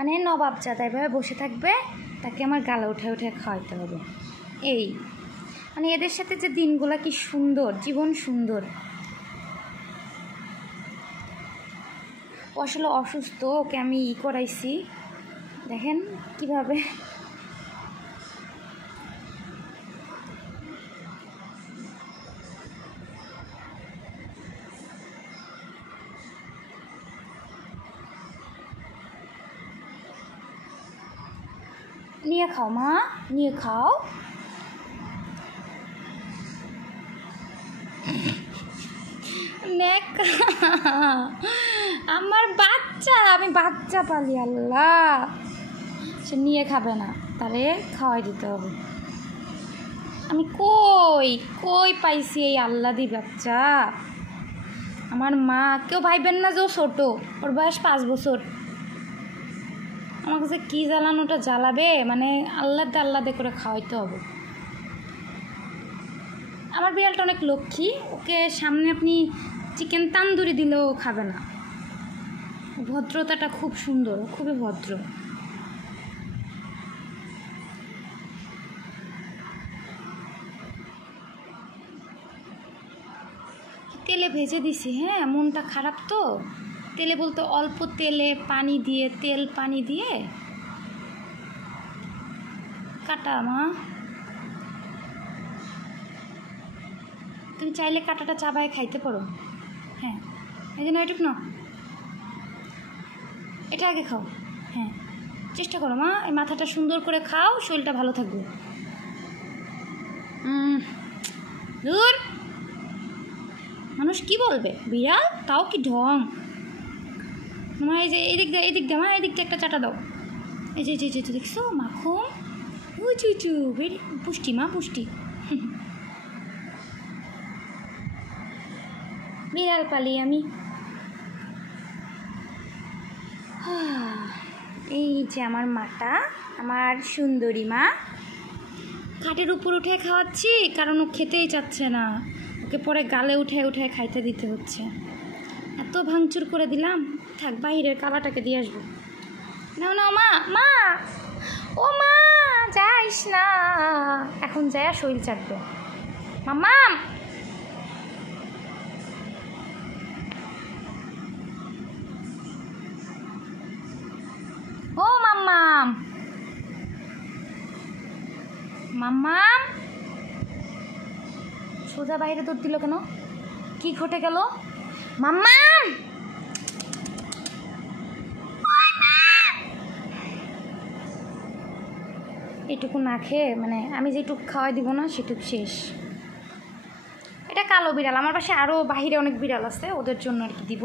মানে নবাবজাদা এভাবে বসে থাকবে, তাকে আমার গালে উঠে উঠে খাওয়াইতে হবে। এই মানে এদের সাথে যে দিনগুলো কি সুন্দর, জীবন সুন্দর। ও আসলে অসুস্থ, ওকে আমি করাইছি, দেখেন কিভাবে। নিয়ে খাও মা, নিয়ে খাও। আমার বাচ্চা, আমি বাচ্চা পালি, আল্লাহ সে নিয়ে খাবে না, তারে খাওয়াই দিতে হবে। আমি কই কই পাইছি এই আল্লাদি বাচ্চা। আমার মা, কেউ ভাইবেন না যে ও ছোটো, ওর বয়স 5 বছর। আমার কাছে কী জ্বালানোটা জ্বালাবে, মানে আল্লাদে করে খাওয়াইতে হবে। আমার বিড়ালটা অনেক লক্ষ্মী, ওকে সামনে আপনি চিকেন তান্দুরি দিলেও খাবে না। ভদ্রতাটা খুব সুন্দর, খুবই ভদ্র। তেলে ভেজে দিছি, হ্যাঁ মনটা খারাপ তো। তেলে বলতে অল্প তেলে পানি দিয়ে, তেল পানি দিয়ে কাটা। মা তুমি চাইলে কাটাটা চাবায় খাইতে পারো, হ্যাঁ এই জন্য ওইটুক না, এটা আগে খাও। হ্যাঁ চেষ্টা করো মা, এই মাথাটা সুন্দর করে খাও, শরীরটা ভালো থাকবে। দূর, মানুষ কি বলবে, বিড়াল তাও কি ঢং। মা এই যে এদিক দিয়ে, এদিক দিয়ে মা, এদিক দিয়ে একটা চাটা দাও। এই যে দেখছো মাখন, চু পুষ্টি মা, পুষ্টি। বিড়াল পালি আমি। এই যে আমার মাটা, আমার সুন্দরী মা। খাটের উপর উঠে খাওয়াচ্ছি কারণ ও খেতেই চাচ্ছে না, ওকে পরে গালে উঠে উঠে খাইতে দিতে হচ্ছে। এত ভাঙচুর করে দিলাম, থাক বাইরের কালাটাকে দিয়ে আসবো। নাও নাও মা, মা ও মা যাইস না, এখন যায় শরীর চাটবে। মাম্মা ও মাম্মাম, মাম্মাম সোজা বাইরে দৌড় দিল কেন, কি ঘটে গেল? মাম্মাম এটুকু না খেয়ে, মানে আমি যেটুকু খাওয়াই দিব না সেটুকু শেষ। এটা কালো বিড়াল, আমার পাশে আরও বাহিরে অনেক বিড়াল আছে, ওদের জন্য আর কি দিব।